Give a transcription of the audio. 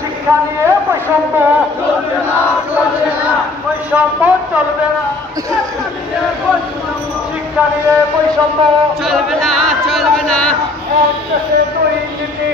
শিক্ষা নিয়ে বৈষম্য বৈষম্য চলবে না শিক্ষা নিয়ে বৈষম্য চলবে না এক দেশে দুই নীতি